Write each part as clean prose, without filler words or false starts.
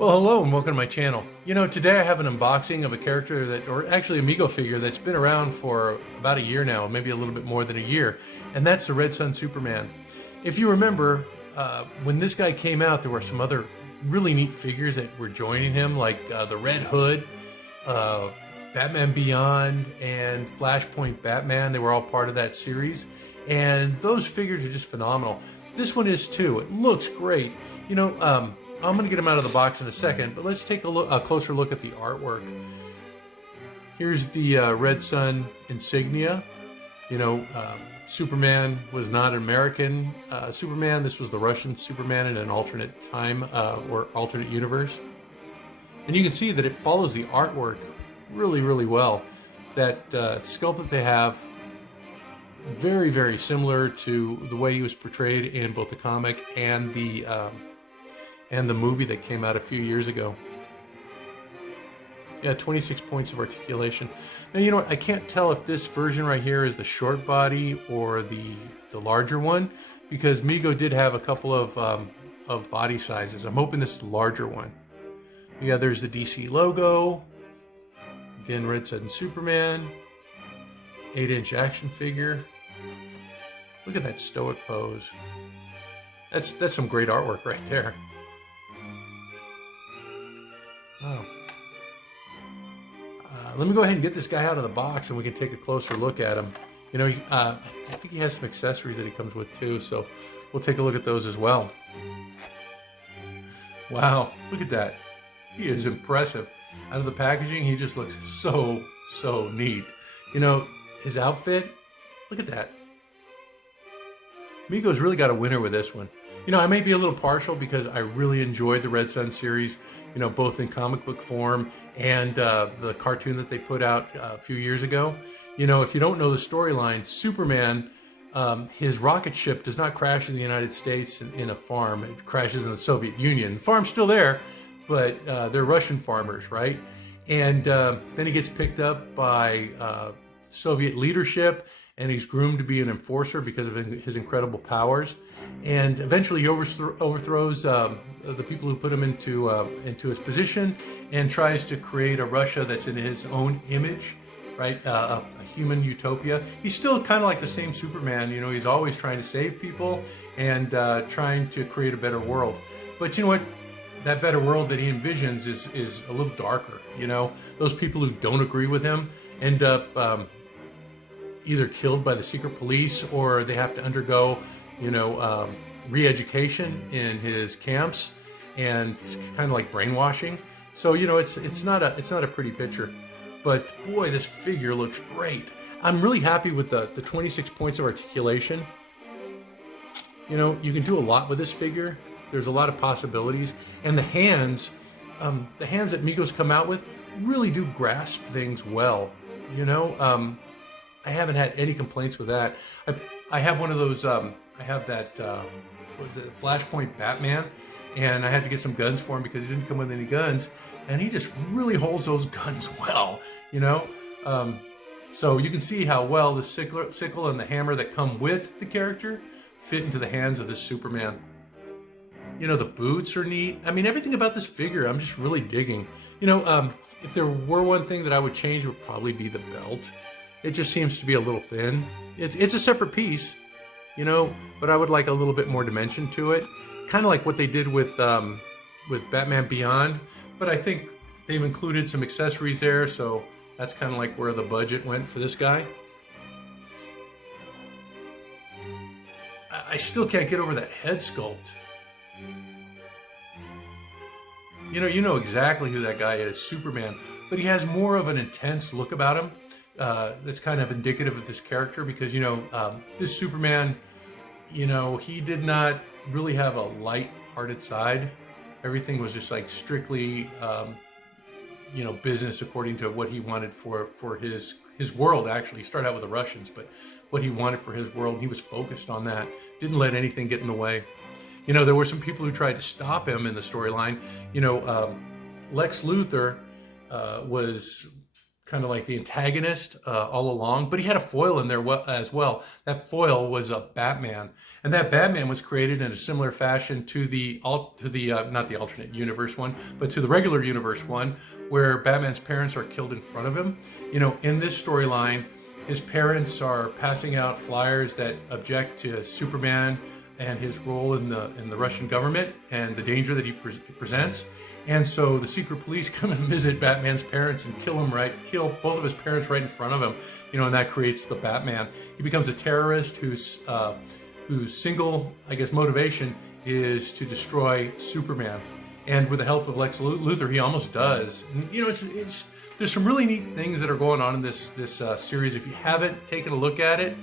Well, hello and welcome to my channel. Today I have an unboxing of a character or actually a Mego figure that's been around for about a year now, maybe a little bit more than a year, and that's the Red Sun Superman. If you remember, when this guy came out, there were some other really neat figures that were joining him, like the Red Hood, Batman Beyond, and Flashpoint Batman. They were all part of that series, and those figures are just phenomenal. This one is too. It looks great. I'm going to get them out of the box in a second, but let's take a closer look at the artwork. Here's the Red Sun insignia. Superman was not an American Superman. This was the Russian Superman in an alternate time or alternate universe. And you can see that it follows the artwork really, really well. That sculpt that they have, very, very similar to the way he was portrayed in both the comic and the movie that came out a few years ago. Yeah, 26 points of articulation. Now, you know what? I can't tell if this version right here is the short body or the larger one, because Mego did have a couple of body sizes. I'm hoping this is the larger one. Yeah, there's the DC logo. Again, Red Sun Superman. 8-inch action figure. Look at that stoic pose. That's some great artwork right there. Oh. Let me go ahead and get this guy out of the box and we can take a closer look at him. I think he has some accessories that he comes with too, so we'll take a look at those as well. Wow, look at that. He is impressive. Out of the packaging, he just looks so neat. His outfit, look at that. Mego's really got a winner with this one. I may be a little partial because I really enjoyed the Red Sun series, both in comic book form and the cartoon that they put out a few years ago. If you don't know the storyline, Superman, his rocket ship does not crash in the United States in a farm. It crashes in the Soviet Union. The farm's still there, but they're Russian farmers, right? And then he gets picked up by Soviet leadership, and he's groomed to be an enforcer because of his incredible powers. And eventually he overthrows the people who put him into his position and tries to create a Russia that's in his own image, right? A human utopia. He's still kind of like the same Superman. He's always trying to save people and trying to create a better world. But you know what? That better world that he envisions is a little darker. Those people who don't agree with him end up either killed by the secret police, or they have to undergo, re-education in his camps, and it's kind of like brainwashing. So it's not a pretty picture, but boy, this figure looks great. I'm really happy with the 26 points of articulation. You can do a lot with this figure. There's a lot of possibilities, and the hands that Mego's come out with really do grasp things well. I haven't had any complaints with that. I have one of those, I have that, Flashpoint Batman, and I had to get some guns for him because he didn't come with any guns, and he just really holds those guns well, So you can see how well the sickle and the hammer that come with the character fit into the hands of this Superman. The boots are neat. I mean, everything about this figure I'm just really digging. If there were one thing that I would change, it would probably be the belt. It just seems to be a little thin. It's a separate piece, but I would like a little bit more dimension to it. Kind of like what they did with Batman Beyond, but I think they've included some accessories there, so that's kind of like where the budget went for this guy. I still can't get over that head sculpt. You know exactly who that guy is, Superman, but he has more of an intense look about him. That's kind of indicative of this character because, this Superman, he did not really have a light-hearted side. Everything was just like strictly, business according to what he wanted for his world, actually. He started out with the Russians, but what he wanted for his world, he was focused on that. Didn't let anything get in the way. There were some people who tried to stop him in the storyline. Lex Luthor was kind of like the antagonist all along, but he had a foil in there as well. That foil was a Batman, and that Batman was created in a similar fashion to the not the alternate universe one, but to the regular universe one, where Batman's parents are killed in front of him. In this storyline, his parents are passing out flyers that object to Superman and his role in the Russian government and the danger that he presents. And so the secret police come and visit Batman's parents and kill both of his parents right in front of him. And that creates the Batman. He becomes a terrorist whose single, I guess, motivation is to destroy Superman. And with the help of Lex Luthor, he almost does. And there's some really neat things that are going on in this series. If you haven't taken a look at it,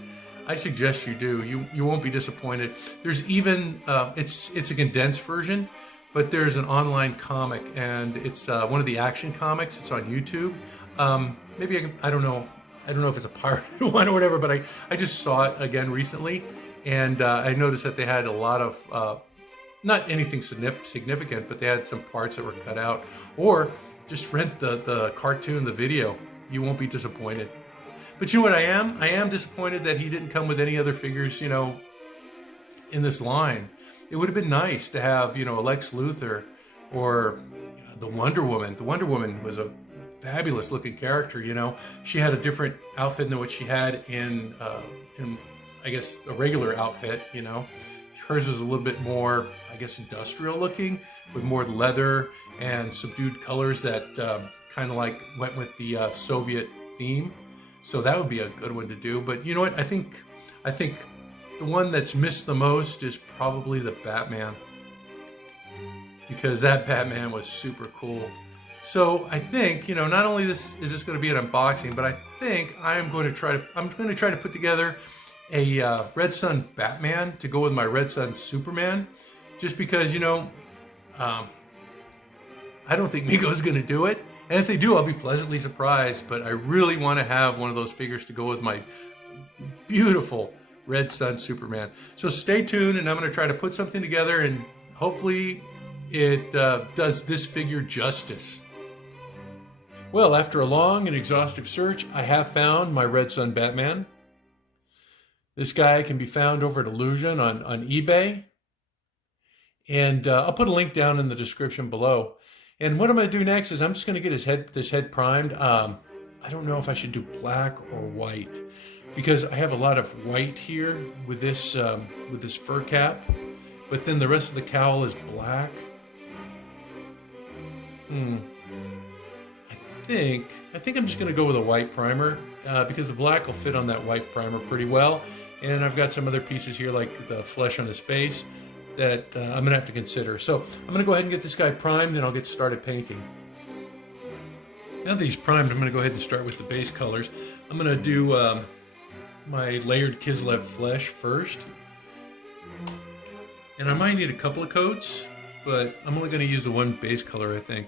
I suggest you do. You won't be disappointed. There's even it's a condensed version, but there's an online comic, and it's one of the Action Comics. It's on YouTube. Maybe I don't know if it's a pirated one or whatever, but I just saw it again recently, and I noticed that they had a lot of not anything significant, but they had some parts that were cut out. Or just rent the cartoon, the video. You won't be disappointed. But you know what I am? I am disappointed that he didn't come with any other figures, in this line. It would have been nice to have, a Lex Luthor or the Wonder Woman. The Wonder Woman was a fabulous looking character, She had a different outfit than what she had in I guess, a regular outfit, Hers was a little bit more, I guess, industrial looking, with more leather and subdued colors that kind of like went with the Soviet theme. So that would be a good one to do. But you know what? I think the one that's missed the most is probably the Batman, because that Batman was super cool. So I think, not only is this going to be an unboxing, but I think I'm going to try to put together a Red Sun Batman to go with my Red Sun Superman, just because, I don't think Mego is going to do it. And if they do, I'll be pleasantly surprised. But I really want to have one of those figures to go with my beautiful Red Sun Superman. So stay tuned, and I'm going to try to put something together, and hopefully it does this figure justice. Well, after a long and exhaustive search, I have found my Red Sun Batman. This guy can be found over at Illusion on eBay. And I'll put a link down in the description below. And what I'm going to do next is I'm just going to get this head primed. I don't know if I should do black or white, because I have a lot of white here with this fur cap, but then the rest of the cowl is black. I think I'm just going to go with a white primer because the black will fit on that white primer pretty well. And I've got some other pieces here, like the flesh on his face, that I'm going to have to consider. So I'm going to go ahead and get this guy primed, and I'll get started painting. Now that he's primed, I'm going to go ahead and start with the base colors. I'm going to do my layered Kislev flesh first. And I might need a couple of coats, but I'm only going to use the one base color, I think.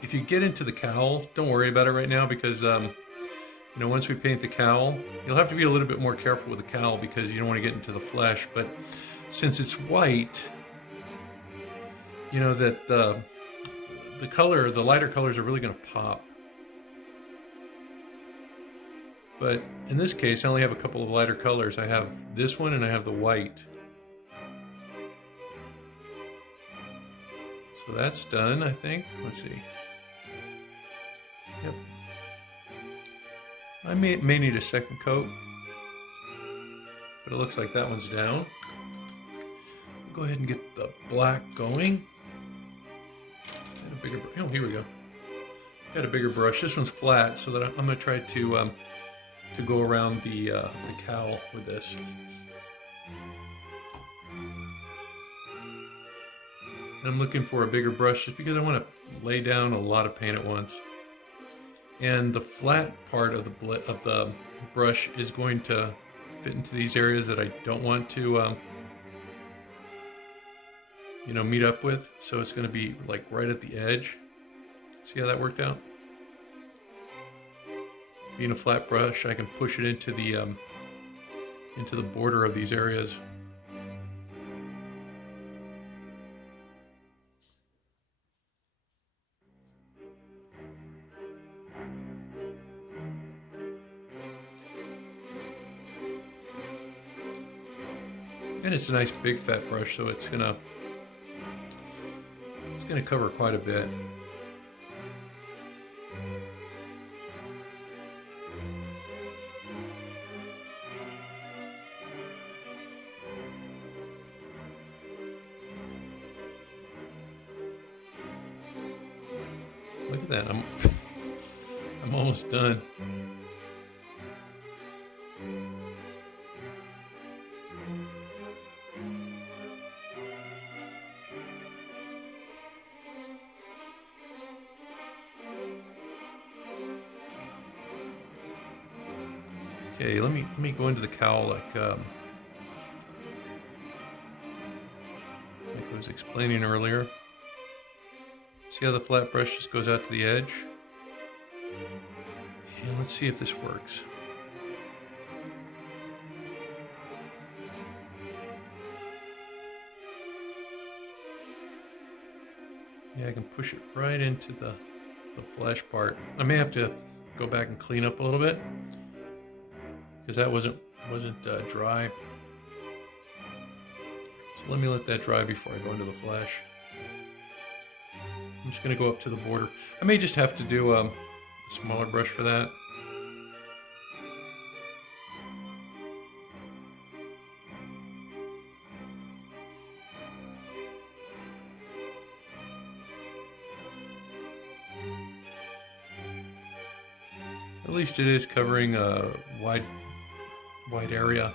If you get into the cowl, don't worry about it right now, because once we paint the cowl, you'll have to be a little bit more careful with the cowl because you don't want to get into the flesh. But since it's white, that the lighter colors are really going to pop. But in this case, I only have a couple of lighter colors. I have this one and I have the white. So that's done, I think. Let's see. Yep. I may need a second coat, but it looks like that one's down. I'll go ahead and get the black going. Here we go. Got a bigger brush. This one's flat, so that I'm going to try to go around the cowl with this. I'm looking for a bigger brush just because I want to lay down a lot of paint at once. And the flat part of the brush is going to fit into these areas that I don't want to meet up with. So it's going to be like right at the edge. See how that worked out? being a flat brush, I can push it into the border of these areas. And it's a nice big fat brush, so it's gonna cover quite a bit. Look at that, I'm almost done. Okay, let me go into the cowl like I was explaining earlier. See how the flat brush just goes out to the edge? And let's see if this works. Yeah, I can push it right into the flesh part. I may have to go back and clean up a little bit, because that wasn't dry. So let me let that dry before I go into the flesh. I'm just going to go up to the border. I may just have to do a smaller brush for that. At least it is covering a wide area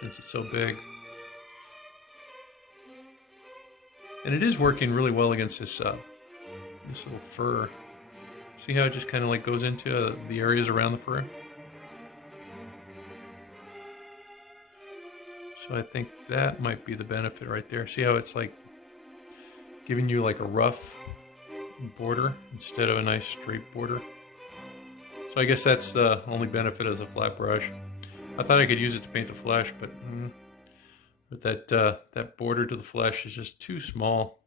since it's so big. And it is working really well against this little fur. See how it just kind of like goes into the areas around the fur? So I think that might be the benefit right there. See how it's like giving you like a rough border instead of a nice straight border? So I guess that's the only benefit of the flat brush. I thought I could use it to paint the flesh, but that border to the flesh is just too small.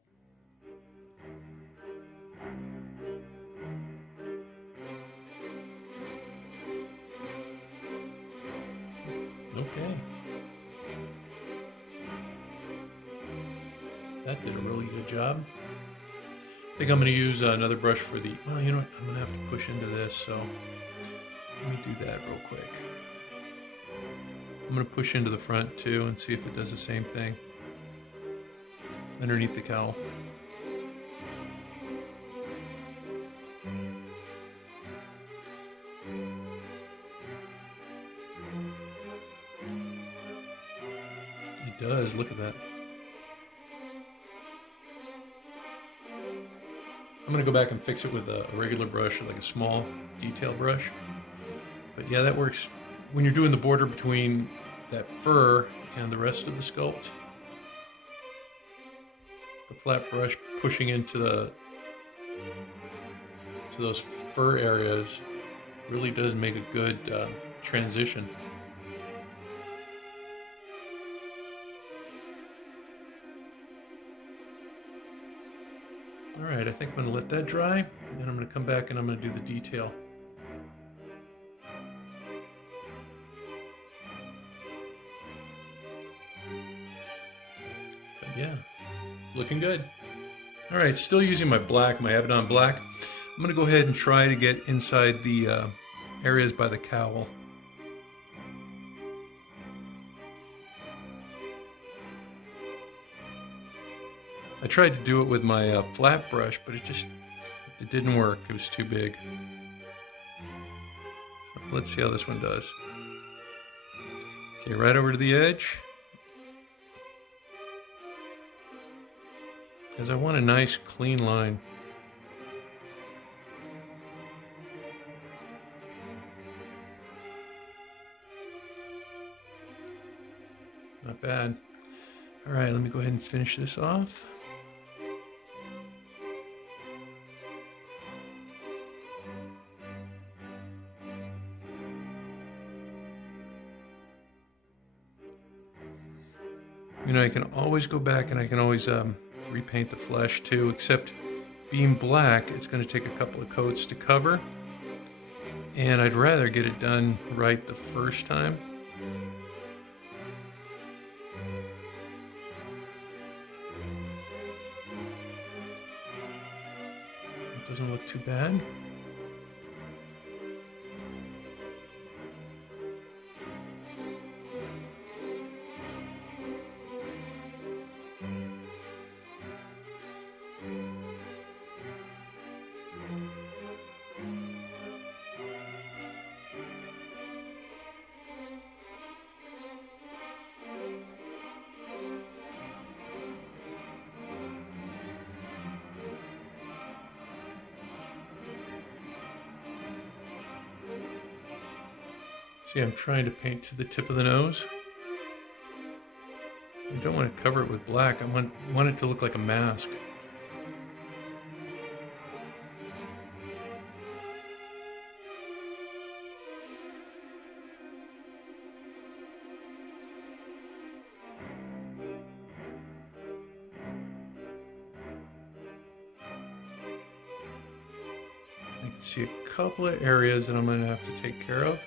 Okay. That did a really good job. I think I'm going to use another brush for the... Well, you know what? I'm going to have to push into this, so let me do that real quick. I'm going to push into the front too and see if it does the same thing underneath the cowl. It does, look at that. I'm going to go back and fix it with a regular brush, like a small detail brush. But yeah, that works when you're doing the border between that fur and the rest of the sculpt. The flat brush pushing into those fur areas really does make a good transition. All right, I think I'm going to let that dry, and then I'm going to come back and I'm going to do the detail. But yeah, looking good. All right, still using my black, my Abaddon black. I'm going to go ahead and try to get inside the areas by the cowl. I tried to do it with my flat brush, but it didn't work. It was too big. So let's see how this one does. Okay, right over to the edge. Because I want a nice clean line. Not bad. All right, let me go ahead and finish this off. You know, I can always go back and I can always repaint the flesh too, except being black, it's going to take a couple of coats to cover. And I'd rather get it done right the first time. It doesn't look too bad. See, I'm trying to paint to the tip of the nose. I don't want to cover it with black. I want it to look like a mask. I can see a couple of areas that I'm going to have to take care of.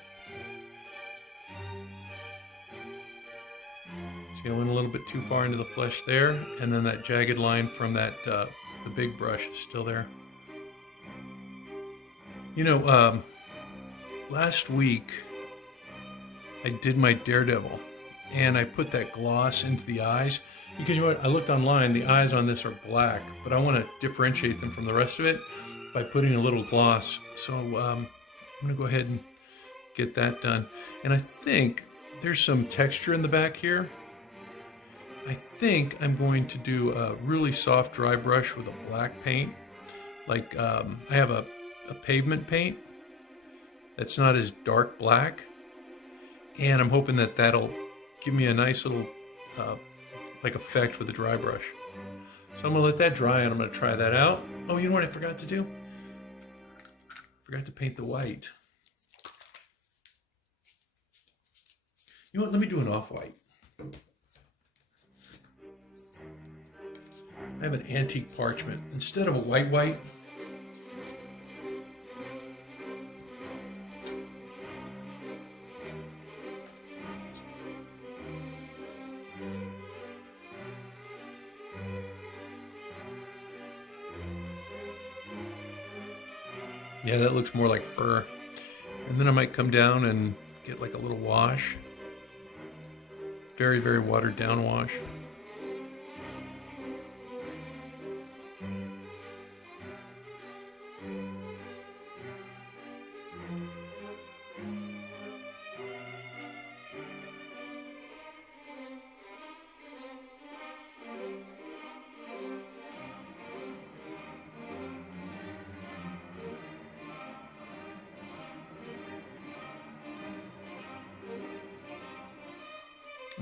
See, I went a little bit too far into the flesh there, and then that jagged line from that the big brush is still there. You know, last week I did my Daredevil, and I put that gloss into the eyes because you know what? I looked online. The eyes on this are black, but I want to differentiate them from the rest of it by putting a little gloss. So I'm going to go ahead and get that done. And I think there's some texture in the back here. I think I'm going to do a really soft dry brush with a black paint. Like I have a pavement paint that's not as dark black. And I'm hoping that that'll give me a nice little like effect with the dry brush. So I'm gonna let that dry and I'm gonna try that out. Oh, you know what I forgot to do? Forgot to paint the white. You know what, let me do an off-white. I have an antique parchment. Instead of a white, yeah, that looks more like fur. And then I might come down and get like a little wash. Very, very watered down wash.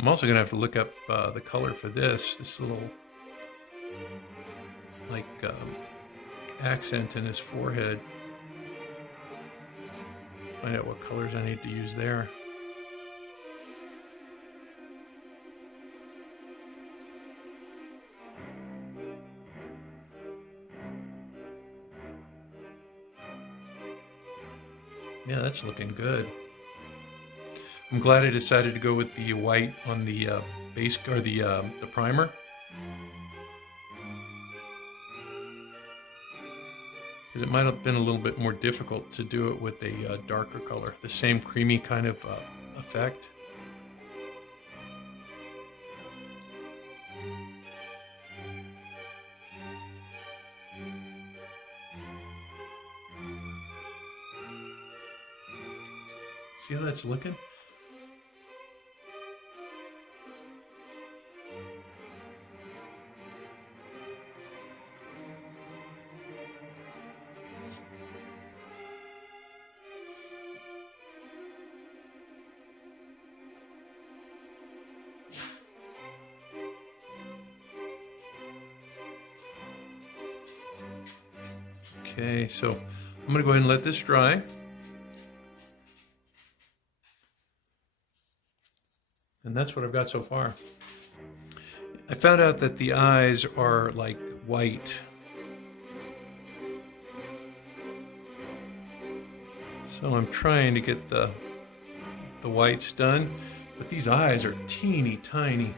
I'm also going to have to look up the color for this little like accent in his forehead. Find out what colors I need to use there. Yeah, that's looking good. I'm glad I decided to go with the white on the base or the primer. Because it might have been a little bit more difficult to do it with a darker color, the same creamy kind of effect. See how that's looking? Okay, so I'm going to go ahead and let this dry. And that's what I've got so far. I found out that the eyes are like white. So I'm trying to get the whites done, but these eyes are teeny tiny.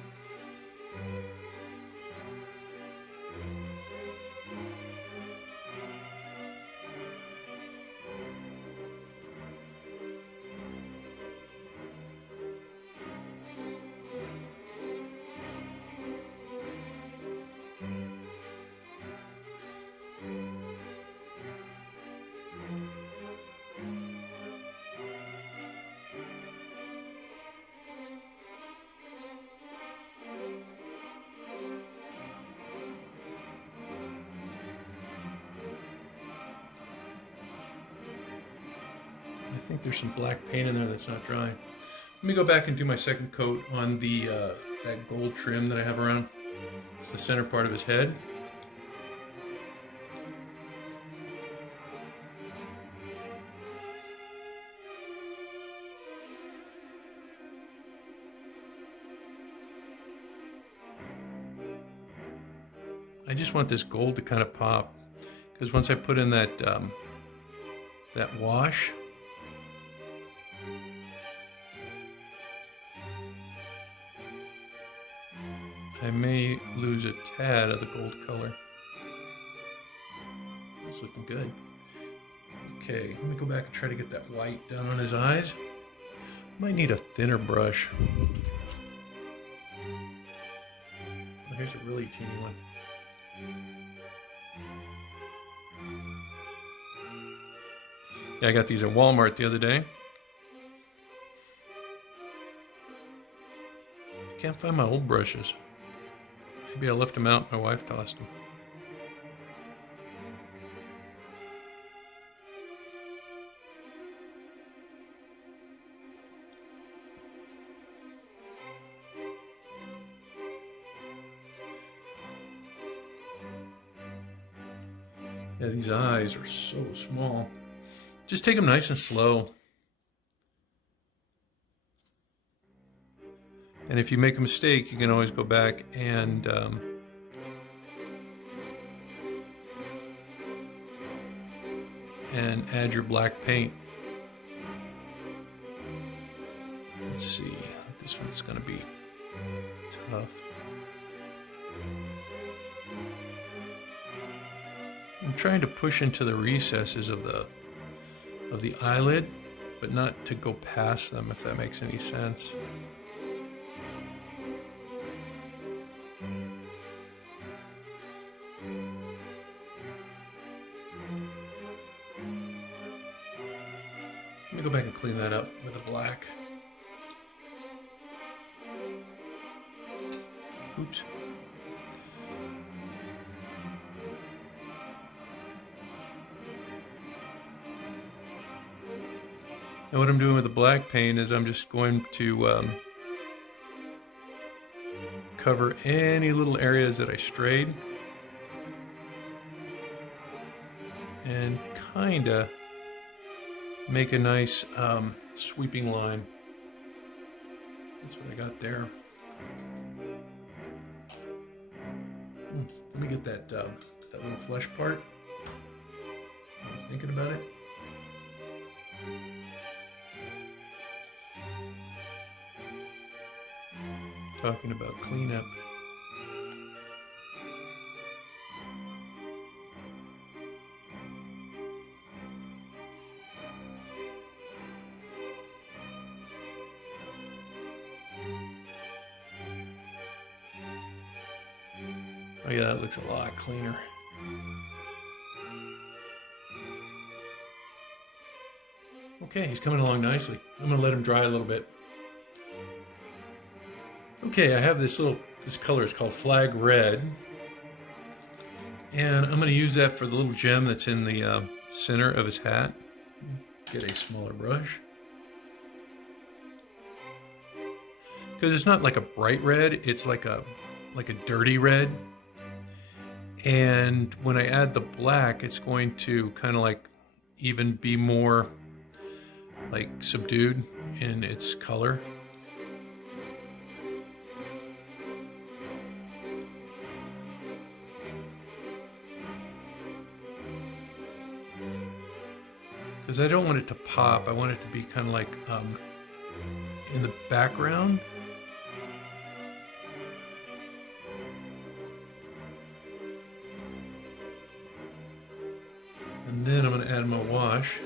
I think there's some black paint in there that's not drying. Let me go back and do my second coat on the that gold trim that I have around the center part of his head. I just want this gold to kind of pop, because once I put in that that wash, I may lose a tad of the gold color. That's looking good. Okay, let me go back and try to get that white down on his eyes. Might need a thinner brush. Oh, here's a really teeny one. Yeah, I got these at Walmart the other day. Can't find my old brushes. Maybe I left them out, my wife tossed them. Yeah, these eyes are so small. Just take them nice and slow. And if you make a mistake, you can always go back and add your black paint. Let's see, this one's gonna be tough. I'm trying to push into the recesses of the eyelid, but not to go past them, if that makes any sense. Let me go back and clean that up with a black. Oops. And what I'm doing with the black paint is I'm just going to cover any little areas that I strayed and kind of make a nice sweeping line. That's what I got there. Let me get that little flesh part. I'm thinking about it. Talking about cleanup. Oh yeah, that looks a lot cleaner. Okay, he's coming along nicely. I'm gonna let him dry a little bit. Okay, I have this color is called Flag Red. And I'm gonna use that for the little gem that's in the center of his hat. Get a smaller brush. Because it's not like a bright red, it's like a dirty red. And when I add the black, it's going to kind of like even be more like subdued in its color. because I don't want it to pop. I want it to be kind of like in the background. And then I'm going to add my wash.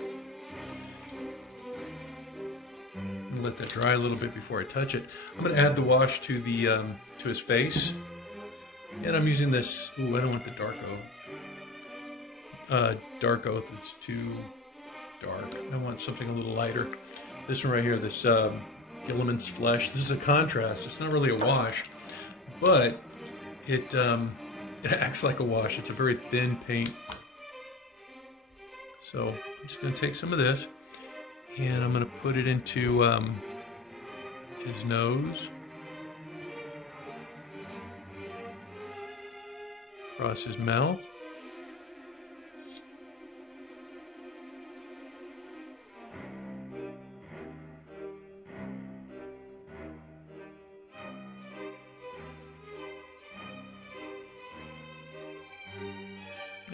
I'm going to let that dry a little bit before I touch it. I'm going to add the wash to the to his face. And I'm using this, ooh, I don't want the dark oak. Dark oak, it's too dark. I want something a little lighter. This one right here, this Gilliman's Flesh. This is a contrast. It's not really a wash, but it acts like a wash. It's a very thin paint. So I'm just going to take some of this, and I'm going to put it into his nose, across his mouth,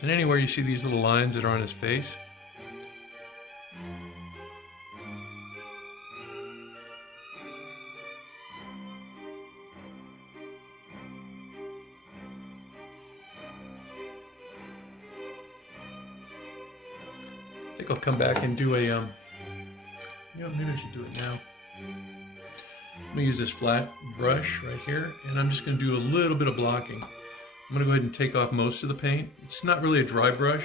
and anywhere you see these little lines that are on his face. I think I'll come back and do a, you know, maybe I should do it now. I'm gonna use this flat brush right here, and I'm just gonna do a little bit of blocking. I'm gonna go ahead and take off most of the paint. It's not really a dry brush.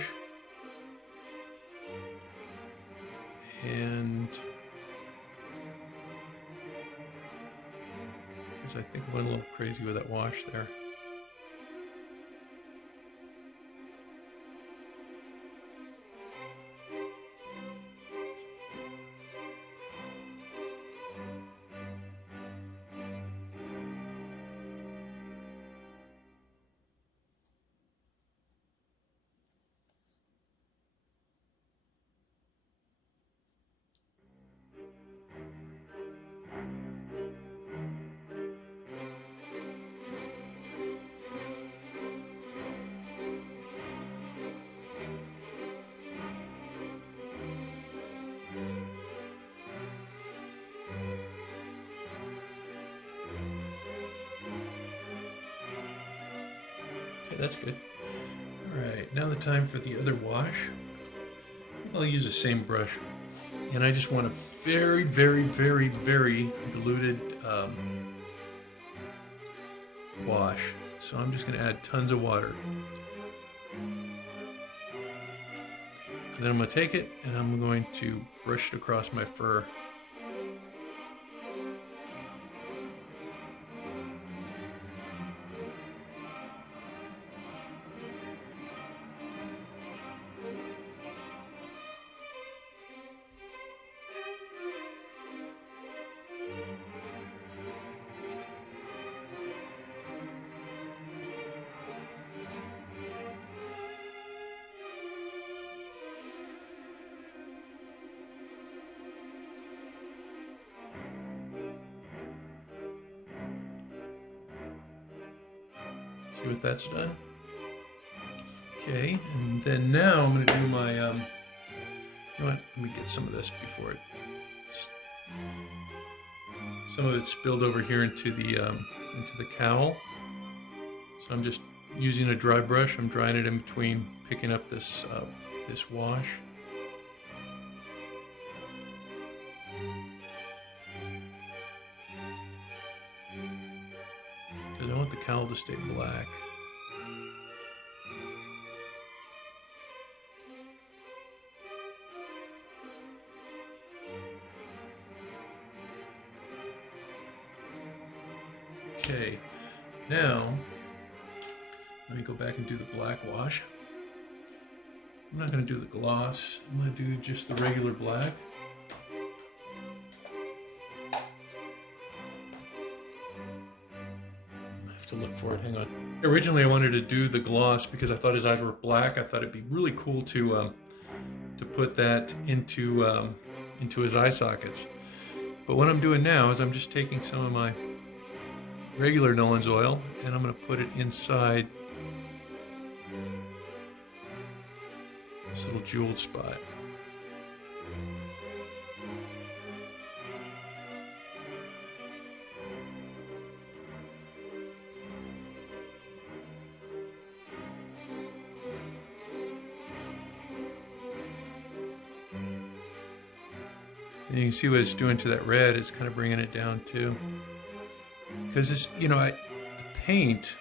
And because I think I went a little crazy with that wash there. Okay, that's good. All right, now the time for the other wash. I'll use the same brush, and I just want a very, very, very, very diluted wash. So I'm just going to add tons of water. And then I'm going to take it and I'm going to brush it across my fur. See what that's done? Okay, and then now I'm going to do my, you know what, let me get some of this before it, some of it spilled over here into the cowl. So I'm just using a dry brush, I'm drying it in between picking up this, this wash. Because I want the cowl to stay black. Okay, now let me go back and do the black wash. I'm not going to do the gloss, I'm going to do just the regular black. To look for it. Hang on. Originally, I wanted to do the gloss because I thought his eyes were black. I thought it'd be really cool to put that into his eye sockets. But what I'm doing now is I'm just taking some of my regular Nolan's oil and I'm going to put it inside this little jeweled spot. And you can see what it's doing to that red. It's kind of bringing it down too. Because this, you know, the paint,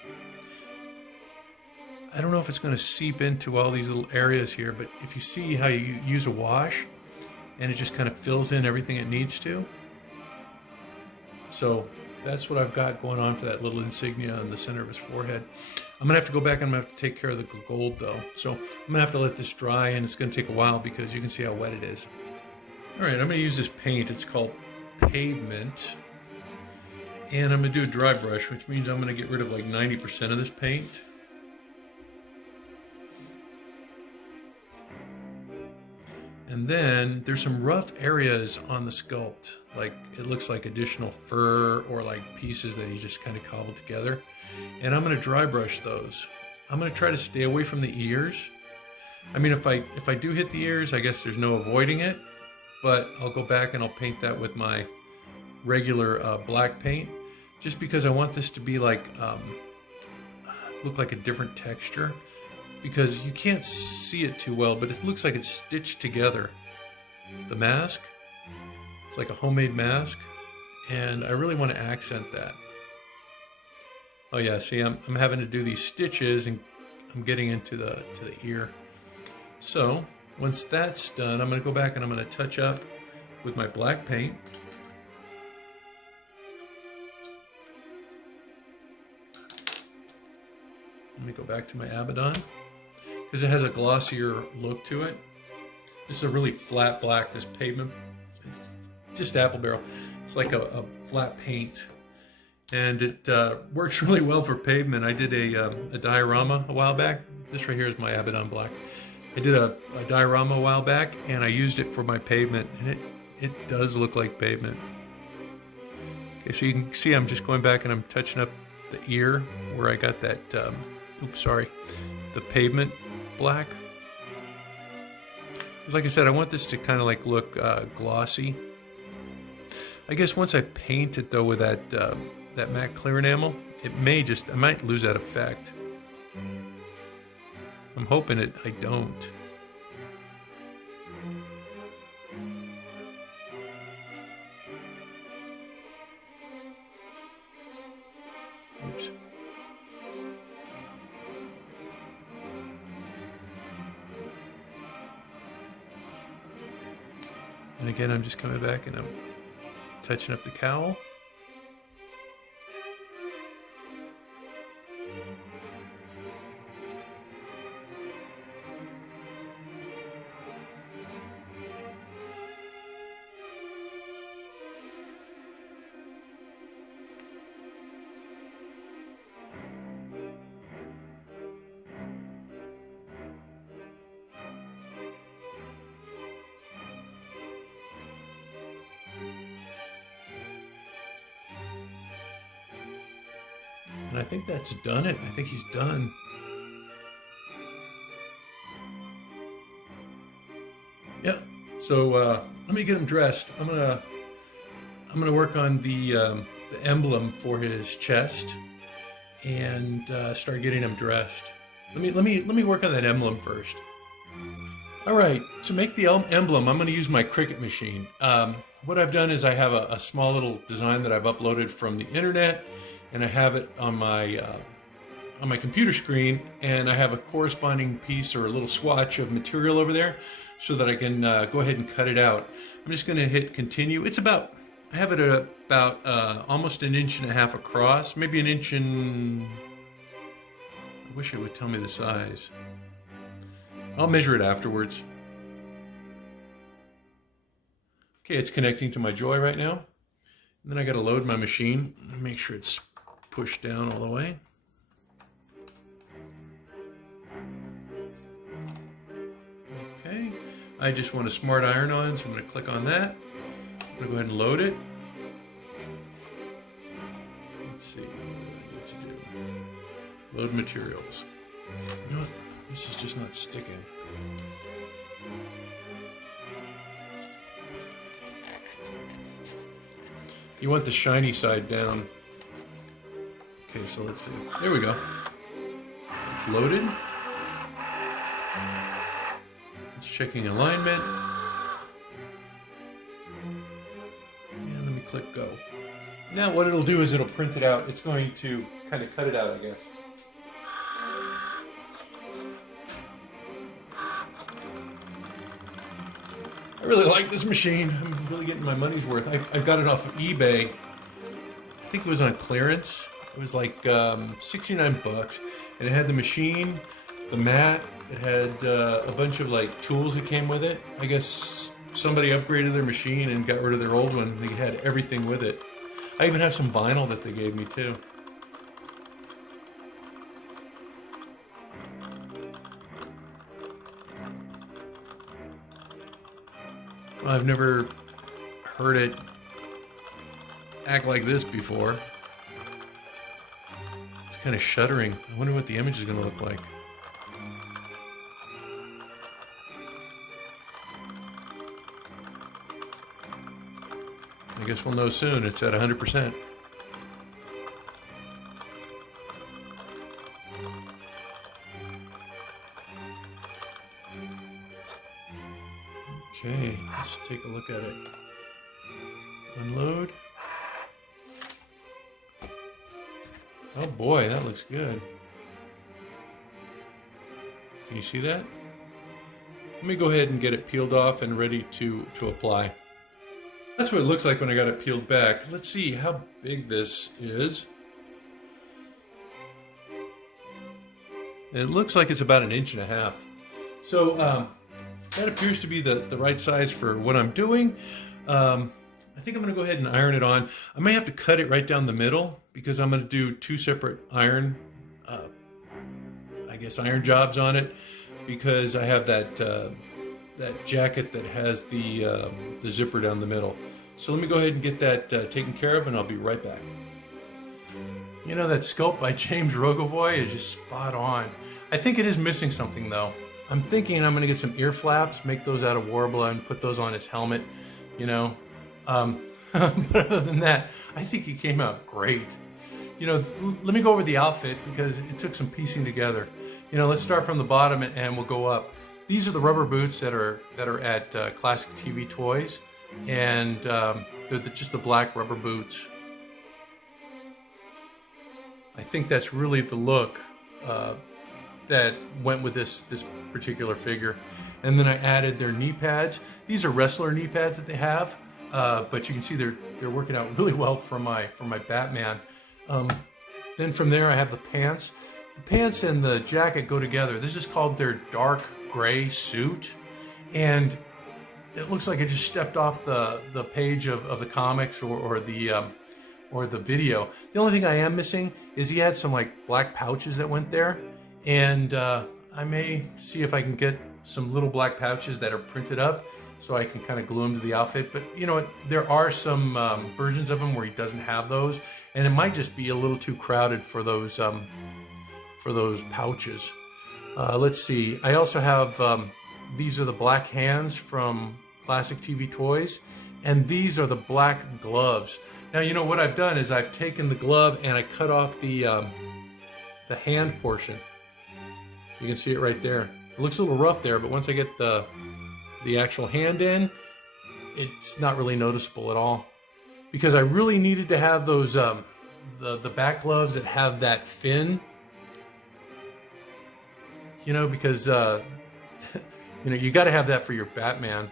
I don't know if it's going to seep into all these little areas here, but if you see how you use a wash and it just kind of fills in everything it needs to. So that's what I've got going on for that little insignia on the center of his forehead. I'm going to have to go back and I'm going to have to take care of the gold though. So I'm going to have to let this dry, and it's going to take a while because you can see how wet it is. All right, I'm going to use this paint. It's called Pavement. And I'm going to do a dry brush, which means I'm going to get rid of like 90% of this paint. And then there's some rough areas on the sculpt, like it looks like additional fur or like pieces that he just kind of cobbled together. And I'm going to dry brush those. I'm going to try to stay away from the ears. I mean, if I do hit the ears, I guess there's no avoiding it, but I'll go back and I'll paint that with my regular black paint, just because I want this to be like, look like a different texture. Because you can't see it too well, but it looks like it's stitched together. The mask, it's like a homemade mask, and I really want to accent that. Oh yeah, see, I'm having to do these stitches, and I'm getting into the ear. So once that's done, I'm going to go back and I'm going to touch up with my black paint. Let me go back to my Abaddon, because it has a glossier look to it. This is a really flat black, this Pavement. It's just apple barrel. It's like a flat paint. And it works really well for pavement. I did a diorama a while back. This right here is my Abaddon black. I did a diorama a while back, and I used it for my pavement, and it does look like pavement. Okay, so you can see I'm just going back and I'm touching up the ear where I got that, the Pavement black. Because like I said, I want this to kind of like look glossy. I guess once I paint it though with that matte clear enamel, I might lose that effect. I'm hoping I don't. Oops. And again, I'm just coming back and I'm touching up the cowl. And I think that's done it. I think he's done. Yeah. So let me get him dressed. I'm gonna work on the emblem for his chest and start getting him dressed. Let me work on that emblem first. All right. To make the emblem, I'm going to use my Cricut machine. What I've done is I have a small little design that I've uploaded from the internet, and I have it on my computer screen, and I have a corresponding piece or a little swatch of material over there so that I can go ahead and cut it out. I'm just going to hit continue. I have it at about almost 1.5 inches across, maybe 1 inch and... I wish it would tell me the size. I'll measure it afterwards. Okay, it's connecting to my Joy right now. And then I got to load my machine and make sure it's pushed down all the way. Okay, I just want a smart iron on, so I'm going to click on that. I'm going to go ahead and load it. Let's see, what do I need to do? Load materials. You know what? This is just not sticking. You want the shiny side down. Okay, so let's see. There we go. It's loaded. It's checking alignment. Now what it'll do is it'll print it out. It's going to kind of cut it out, I guess. I really like this machine. I'm really getting my money's worth. I got it off of eBay. I think it was on clearance. It was like 69 bucks. And it had the machine, the mat. It had a bunch of like tools that came with it. I guess somebody upgraded their machine and got rid of their old one. They had everything with it. I even have some vinyl that they gave me too. Well, I've never heard it act like this before. It's kind of shuddering. I wonder what the image is going to look like. I guess we'll know soon. It's at 100%. Okay, let's take a look at it. Unload. Oh boy, that looks good. Can you see that? Let me go ahead and get it peeled off and ready to apply. That's what it looks like when I got it peeled back. Let's see how big this is. It looks like it's about 1.5 inches. So that appears to be the right size for what I'm doing. I think I'm going to go ahead and iron it on. I may have to cut it right down the middle because I'm going to do 2 separate iron jobs on it, because I have that that jacket that has the zipper down the middle. So let me go ahead and get that taken care of, and I'll be right back. You know, that sculpt by James Rogovoy is just spot on. I think it is missing something though. I'm thinking I'm gonna get some ear flaps, make those out of Warbler, and put those on his helmet, you know. But other than that, I think he came out great. You know, let me go over the outfit because it took some piecing together. You know, let's start from the bottom and we'll go up. These are the rubber boots that are at Classic TV Toys, and they're just the black rubber boots. I think that's really the look that went with this particular figure. And then I added their knee pads. These are wrestler knee pads that they have, but you can see they're working out really well for my Batman. Then from there I have the pants. The pants and the jacket go together. This is called their dark gray suit, and it looks like it just stepped off the page of the comics or the video. The only thing I am missing is he had some like black pouches that went there, and I may see if I can get some little black pouches that are printed up so I can kind of glue them to the outfit. But you know, there are some versions of him where he doesn't have those, and it might just be a little too crowded for those pouches. Let's see. I also have these are the black hands from Classic TV Toys, and these are the black gloves. Now, you know what I've done is I've taken the glove and I cut off the hand portion. You can see it right there. It looks a little rough there, but once I get the actual hand in, it's not really noticeable at all. Because I really needed to have those the back gloves that have that fin. You know, because you know, you got to have that for your Batman.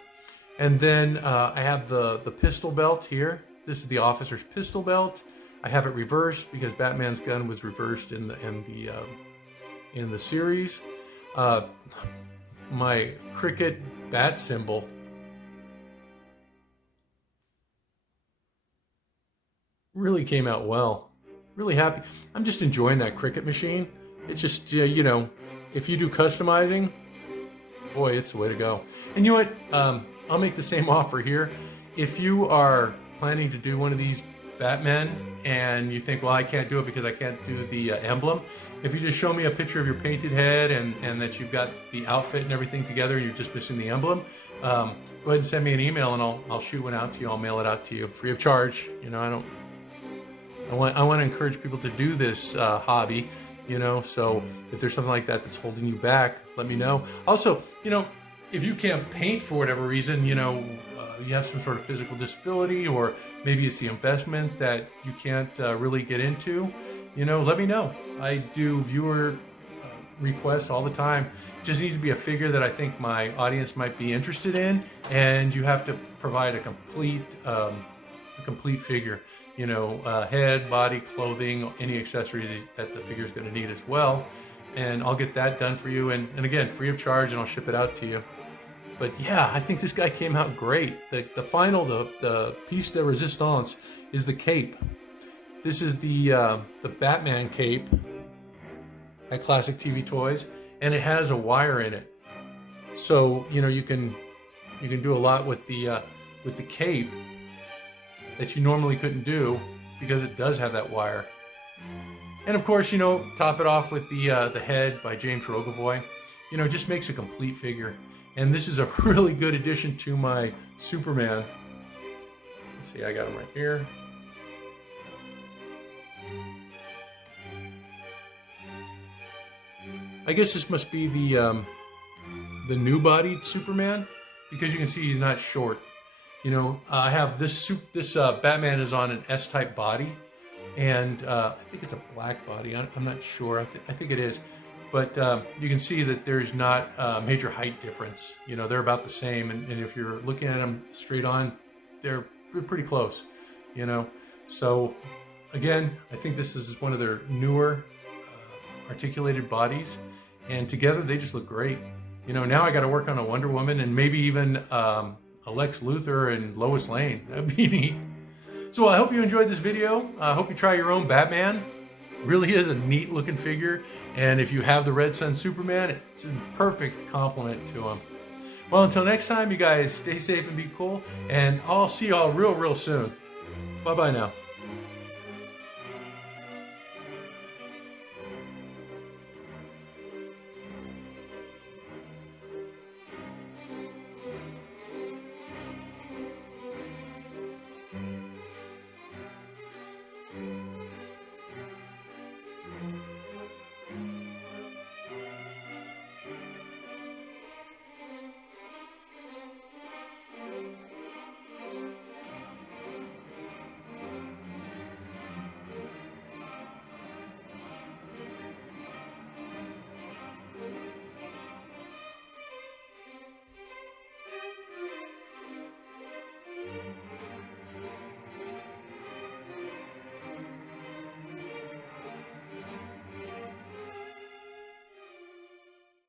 And then I have the pistol belt here. This is the officer's pistol belt. I have it reversed because Batman's gun was reversed in the series. My cricket bat symbol. Really came out well. Really happy. I'm just enjoying that cricket machine. It's just you know, if you do customizing, boy, it's the way to go. And you know what? I'll make the same offer here. If you are planning to do one of these Batmen and you think, well, I can't do it because I can't do the emblem, if you just show me a picture of your painted head and that you've got the outfit and everything together and you're just missing the emblem, go ahead and send me an email and I'll shoot one out to you. I'll mail it out to you free of charge. You know, I want to encourage people to do this hobby. You know, so if there's something like that that's holding you back, let me know. Also, you know, if you can't paint for whatever reason, you know, you have some sort of physical disability, or maybe it's the investment that you can't really get into, let me know. I do viewer requests all the time. It just needs to be a figure that I think my audience might be interested in, and you have to provide a complete figure. Head, body, clothing, any accessories that the figure is going to need as well. And I'll get that done for you. And again, free of charge, and I'll ship it out to you. But yeah, I think this guy came out great. The piece de resistance is the cape. This is the Batman cape at Classic TV Toys, and it has a wire in it. So you can do a lot with the cape that you normally couldn't do, because it does have that wire. And of course, top it off with the head by James Rogovoy. Just makes a complete figure. And this is a really good addition to my Superman. Let's see, I got him right here. I guess this must be the new-bodied Superman, because you can see he's not short. I have this Batman is on an S-type body, and I think it's a black body. I'm not sure. I think it is, but you can see that there's not a major height difference. They're about the same, and if you're looking at them straight on, they're pretty close. So again, I think this is one of their newer articulated bodies, and together they just look great. Now I got to work on a Wonder Woman, and maybe even a Lex Luthor and Lois Lane. That'd be neat. So I hope you enjoyed this video. I hope you try your own Batman. It really is a neat looking figure. And if you have the Red Sun Superman, it's a perfect complement to him. Well, until next time, you guys stay safe and be cool. And I'll see y'all real soon. Bye-bye now.